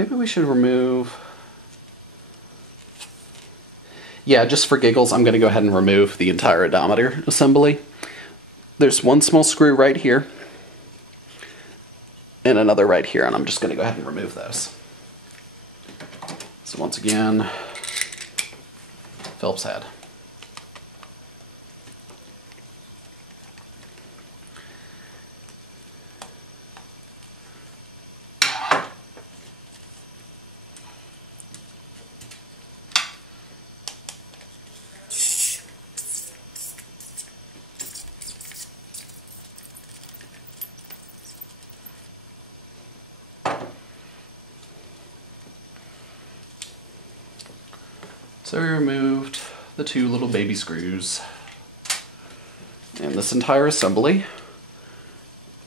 Maybe we should remove... Yeah, just for giggles, I'm going to go ahead and remove the entire odometer assembly. There's one small screw right here, and another right here, and I'm just going to go ahead and remove those. So once again, Phillips head. So we removed the two little baby screws, and this entire assembly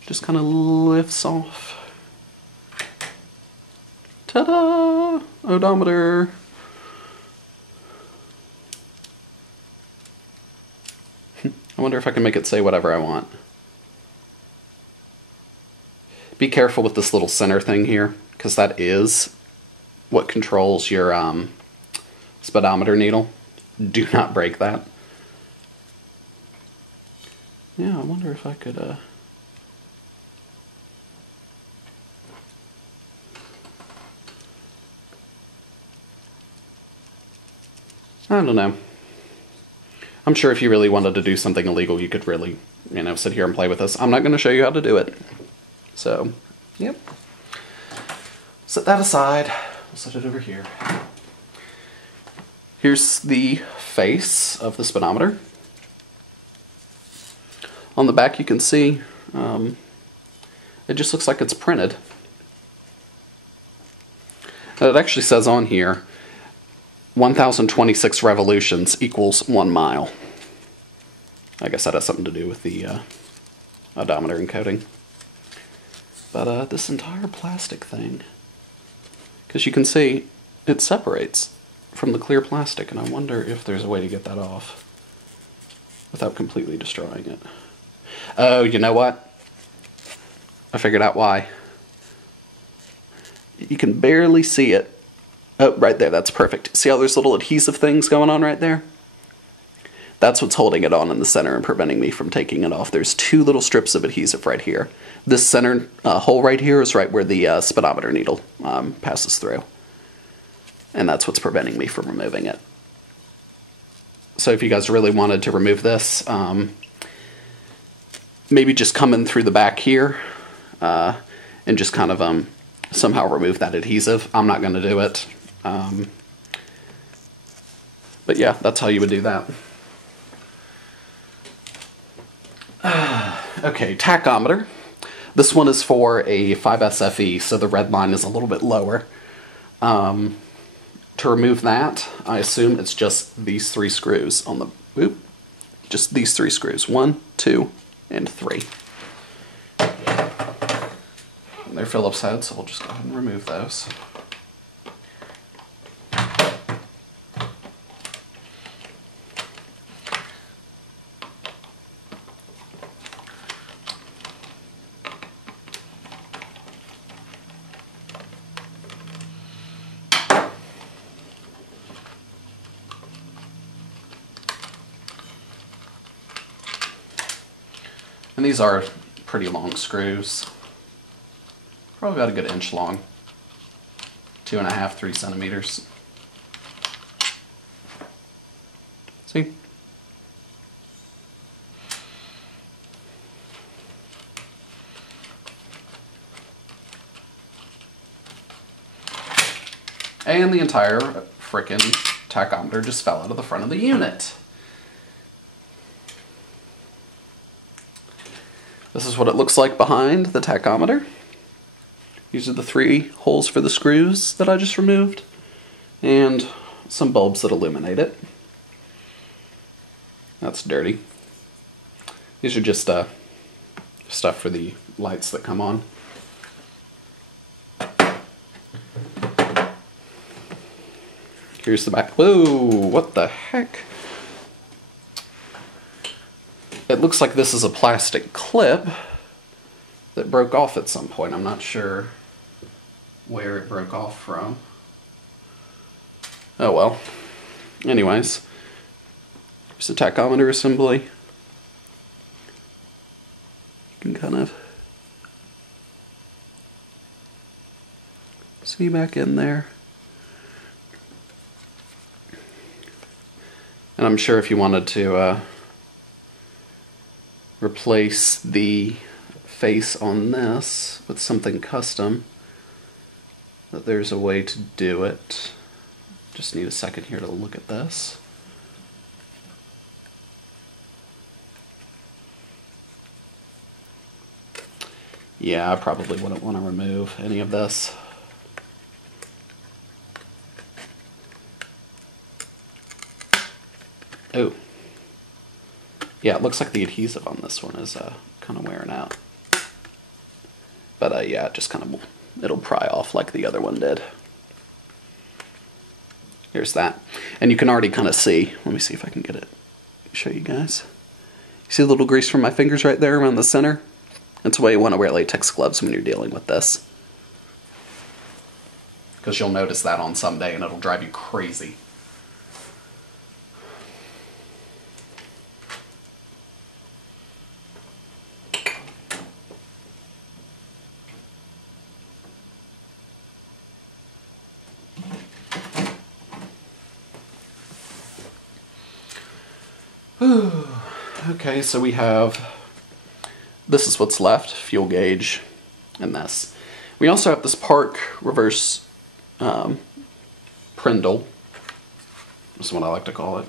just kind of lifts off. Ta-da! Odometer! I wonder if I can make it say whatever I want. Be careful with this little center thing here, because that is what controls your speedometer needle. Do not break that. Yeah, I wonder if I could I don't know. I'm sure if you really wanted to do something illegal, you could really, sit here and play with this. I'm not going to show you how to do it. So, yep. Set that aside. We'll set it over here. Here's the face of the speedometer. On the back you can see it just looks like it's printed. And it actually says on here 1026 revolutions equals 1 mile. I guess that has something to do with the odometer encoding. But this entire plastic thing, because you can see it separates from the clear plastic, and I wonder if there's a way to get that off without completely destroying it. Oh, you know what? I figured out why. You can barely see it. Oh, right there, that's perfect. See how there's little adhesive things going on right there? That's what's holding it on in the center and preventing me from taking it off. There's two little strips of adhesive right here. This center hole right here is right where the speedometer needle passes through. And that's what's preventing me from removing it. So if you guys really wanted to remove this, maybe just come in through the back here and just kind of somehow remove that adhesive. I'm not going to do it. But yeah, that's how you would do that. Okay, tachometer. This one is for a 5SFE, so the red line is a little bit lower. To remove that, I assume it's just these three screws on the, just these three screws. 1, 2, and 3. And they're Phillips heads, so we'll just go ahead and remove those. And these are pretty long screws. Probably about a good inch long. 2.5, 3 centimeters. See? And the entire frickin' tachometer just fell out of the front of the unit. This is what it looks like behind the tachometer. These are the 3 holes for the screws that I just removed, and some bulbs that illuminate it. That's dirty. These are just stuff for the lights that come on. Here's the back. Whoa, what the heck? It looks like this is a plastic clip that broke off at some point. I'm not sure where it broke off from. Oh well. Anyways, here's the tachometer assembly. You can kind of see back in there. And I'm sure if you wanted to replace the face on this with something custom, that there's a way to do it. Just need a second here to look at this. Yeah, I probably wouldn't want to remove any of this. Oh. Yeah, it looks like the adhesive on this one is kind of wearing out. But yeah, it just kind of, it'll pry off like the other one did. Here's that. And you can already kind of see, let me see if I can get it, show you guys. You see the little grease from my fingers right there around the center? That's why you want to wear latex gloves when you're dealing with this. Because you'll notice that on some day and it'll drive you crazy. Okay, so we have, this is what's left, fuel gauge, and this. We also have this Park reverse Prindle. This is what I like to call it.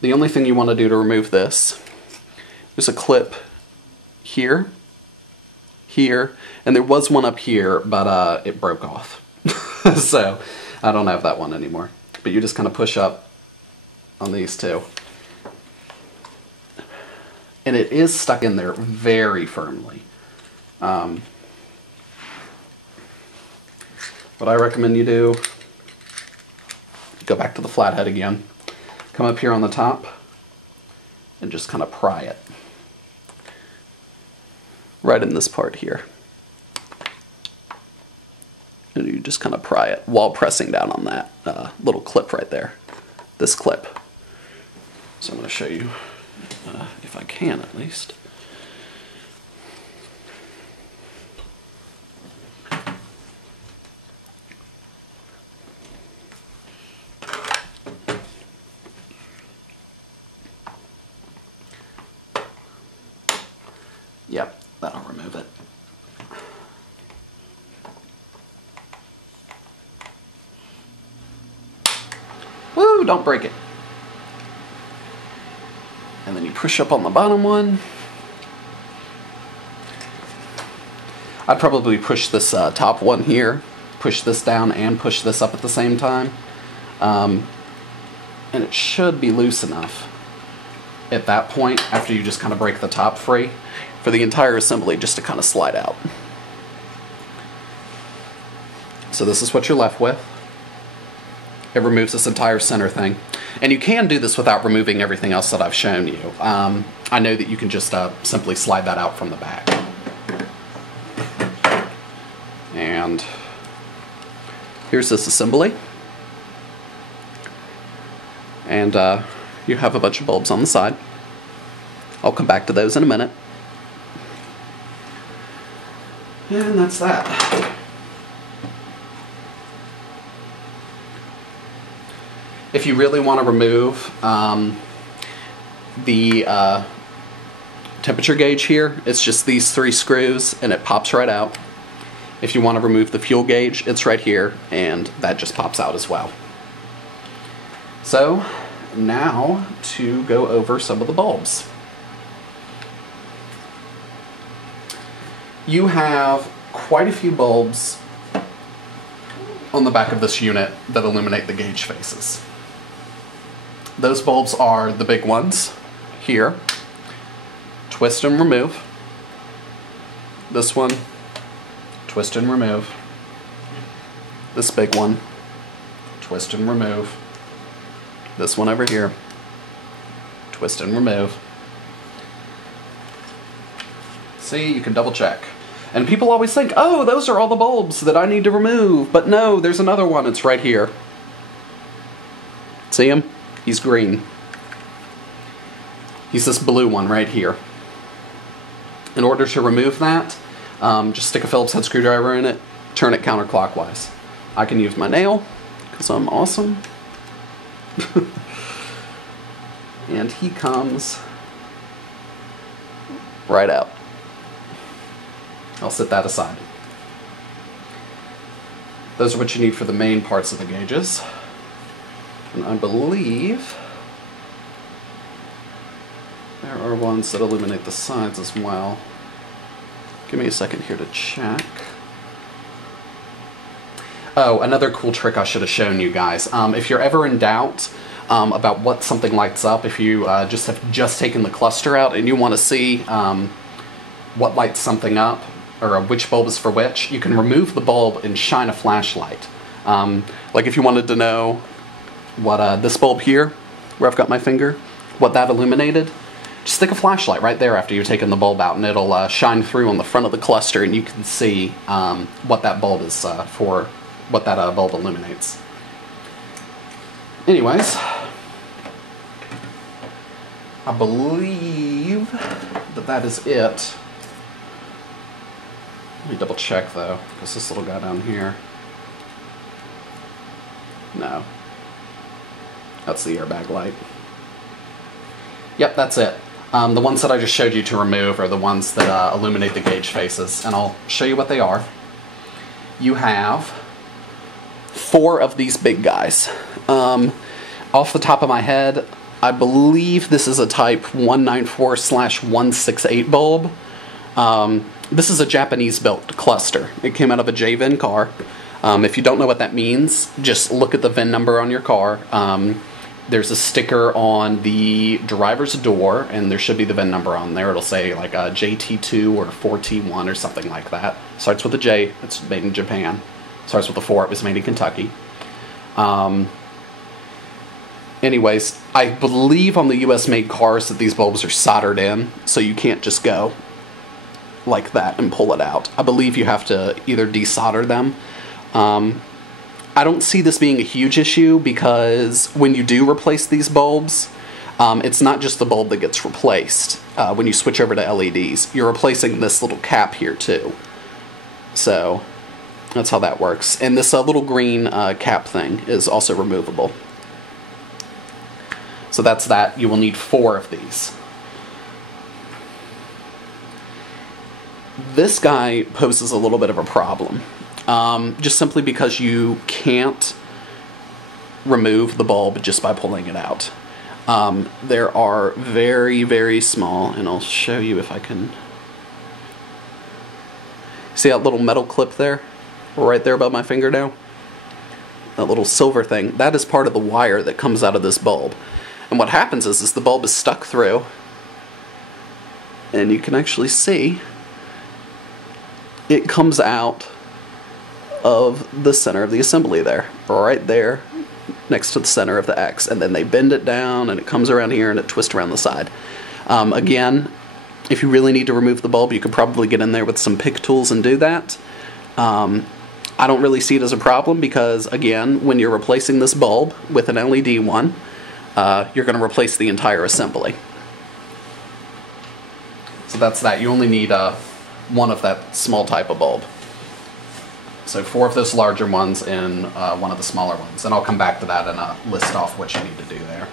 The only thing you want to do to remove this, there's a clip here, here, and there was one up here, but it broke off. So I don't have that one anymore. But you just kind of push up on these two. And it is stuck in there very firmly. What I recommend you do, go back to the flathead again, come up here on the top, and just kind of pry it. Right in this part here. And you just kind of pry it while pressing down on that little clip right there. This clip. So I'm going to show you, if I can at least. Yep, that'll remove it. Woo, don't break it. And then you push up on the bottom one. I'd probably push this top one here, push this down and push this up at the same time. And it should be loose enough at that point, after you just kind of break the top free, for the entire assembly just to kind of slide out. So this is what you're left with. It removes this entire center thing. And you can do this without removing everything else that I've shown you. I know that you can just simply slide that out from the back. And here's this assembly. And you have a bunch of bulbs on the side. I'll come back to those in a minute. And that's that. If you really want to remove the temperature gauge here, it's just these 3 screws and it pops right out. If you want to remove the fuel gauge, it's right here and that just pops out as well. So now to go over some of the bulbs. You have quite a few bulbs on the back of this unit that illuminate the gauge faces. Those bulbs are the big ones here. Twist and remove. This one, twist and remove. This big one, twist and remove. This one over here, twist and remove. See, you can double check. And people always think, oh, those are all the bulbs that I need to remove. But no, there's another one. It's right here. See him? He's green. He's this blue one right here. In order to remove that, just stick a Phillips head screwdriver in it, turn it counterclockwise. I can use my nail, because I'm awesome. And he comes right out. I'll set that aside. Those are what you need for the main parts of the gauges. And I believe there are ones that illuminate the sides as well. Give me a second here to check. Oh, another cool trick I should have shown you guys. If you're ever in doubt about what something lights up, if you just taken the cluster out and you want to see what lights something up, or which bulb is for which, you can remove the bulb and shine a flashlight. Like if you wanted to know what this bulb here, where I've got my finger, what that illuminated, just stick a flashlight right there after you've taken the bulb out and it'll shine through on the front of the cluster and you can see what that bulb is for, what that bulb illuminates. Anyways, I believe that that is it. Let me double check though, because this little guy down here. No. That's the airbag light. Yep, that's it. The ones that I just showed you to remove are the ones that illuminate the gauge faces, and I'll show you what they are. You have 4 of these big guys. Off the top of my head, I believe this is a type 194/168 bulb. This is a Japanese-built cluster. It came out of a J-VIN car. If you don't know what that means, just look at the VIN number on your car. There's a sticker on the driver's door, and there should be the VIN number on there. It'll say like a JT2 or 4T1 or something like that. Starts with a J. It's made in Japan. Starts with a 4. It was made in Kentucky. Anyways, I believe on the US-made cars that these bulbs are soldered in, so you can't just go like that and pull it out. I believe you have to either desolder them. I don't see this being a huge issue because when you do replace these bulbs, it's not just the bulb that gets replaced. When you switch over to LEDs, you're replacing this little cap here too. So that's how that works. And this little green cap thing is also removable. So that's that. You will need 4 of these. This guy poses a little bit of a problem. Just simply because you can't remove the bulb just by pulling it out. There are very, very small, and I'll show you if I can. See that little metal clip there? Right there above my finger now? That little silver thing. That is part of the wire that comes out of this bulb. And what happens is the bulb is stuck through, and you can actually see it comes out of the center of the assembly there, right there next to the center of the X, and then they bend it down and it comes around here and it twists around the side. Again, if you really need to remove the bulb, you could probably get in there with some pick tools and do that. I don't really see it as a problem because, again, when you're replacing this bulb with an LED one, you're going to replace the entire assembly. So that's that. You only need one of that small type of bulb. So 4 of those larger ones and 1 of the smaller ones. And I'll come back to that and list off what you need to do there.